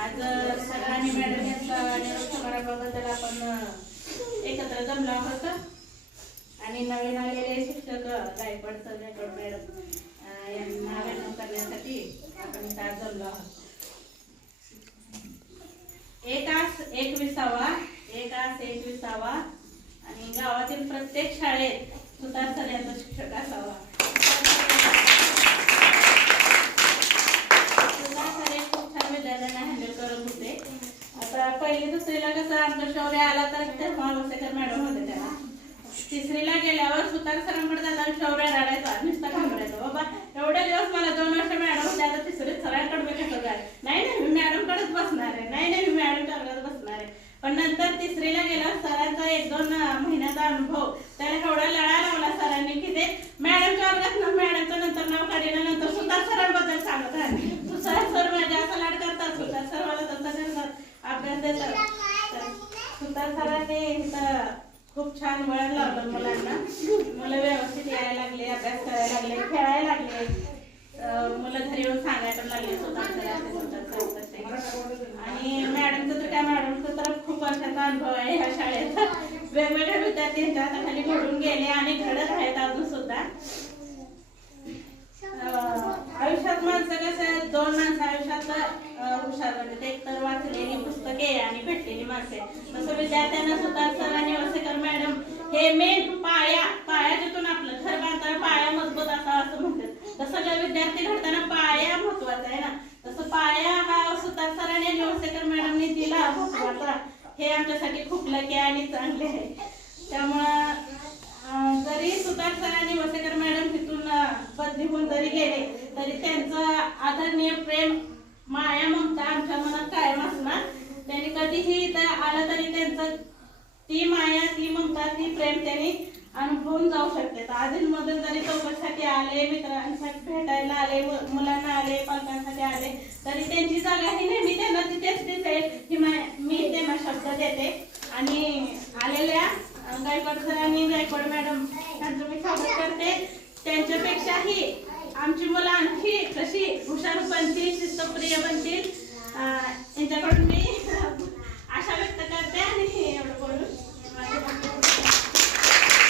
आज सगळ्यांनी मॅडम यांचा निरोप समारंभाबद्दल आपण एकत्र जमलो आहोत आणि नवीन आलेले शिक्षक गायकवाड सर गायकवाड मॅडम यांना वेलकम करण्यासाठी आपण इथे आज जमलो आहोत. एक विसावा आणि गावातील प्रत्येक शाळेत सुतार सर यांचा शिक्षक असावा. आता पहिली दुसरीला कसं आमचं शौर्य आला तर तेव्हा वसेकर मॅडम होते तेव्हा. तिसरीला गेल्यावर सुतार सरांकडे जाताना शौर्य रडायचा नुसता घाबरायचा. बाबा एवढे दिवस मला 2 वर्ष मॅडम होते, आता तिसरीत सरांकडे मी कसं जाय, नाही मी मॅडमकडेच बसणार आहे, नाही मी मॅडमच्या वर्गात बसणार आहे. पण नंतर तिसरीला गेला सरांचा 1-2 महिन्याचा अनुभव त्याला एवढा लळा लावला सरांनी की ते मॅडमच्या वर्गात मॅडमचं नंतर नाव काढल्यानंतर सुतार सरांबद्दल सांगत आहे. सुतार सर माझ्या असा लाड करतात, सुतार सर मला तसं करतात, अभ्यास देतात. सुतार सरांनी खूप छान वळण लावलं मुलांना. मुलं व्यवस्थित यायला लागले, अभ्यास करायला लागले, खेळायला लागले. मुलं घरी येऊन सांगायला लागले सुतार सर करते. आणि मॅडमचं तर त्या मॅडमचं तर खूप वर्षाचा अनुभव आहे ह्या शाळेत. वेगवेगळ्या विद्यार्थी यांच्या हाताखाली घडून गेले आणि घडत आहेत अजून सुद्धा. आयुष्यात माणसं कसं 2 माणसं आयुष्यात हुशार बनतात, एक तर वाचलेली पुस्तके आणि भेटलेली माणसे. तसं विद्यार्थ्यांना सुतार सर आणि वसेकर मॅडम हे मेन पाया जिथून आपलं घर बांधताना पाया मजबूत असा असं म्हणतात. तसं जर विद्यार्थी घडताना पाया महत्वाचा आहे ना, तसं पाया हा सुतार सरांनी आणि वसेकर मॅडमने दिला महत्वाचा. हे आमच्यासाठी खूप लकी आणि चांगले आहे. त्यामुळं जरी सुतार सर आणि वसेकर मॅडम तिथून बदली होऊन जरी गेले तरी त्यांचं आदरणीय प्रेम माया ममता आमच्या मनात कायम असणार. त्यांनी कधीही इथं आलं तरी त्यांचं ती माया ती ममता ती प्रेम त्यांनी अनुभवून जाऊ शकते. आधीमधून जरी चौकशीसाठी आले, मित्रांसाठी भेटायला आले, मुलांना आले, पालकांसाठी आले तरी त्यांची जागा ही नेहमी त्यांना तिथेच दिसेल ही मी त्यांना शब्द देते. आणि आलेल्या गायकवाड सर आणि गायकवाड मॅडम यांचं मी स्वागत करते. त्यांच्यापेक्षाही आमची मुलं आणखी कशी हुशार बनतील, शिस्तप्रिय बनतील यांच्याकडून मी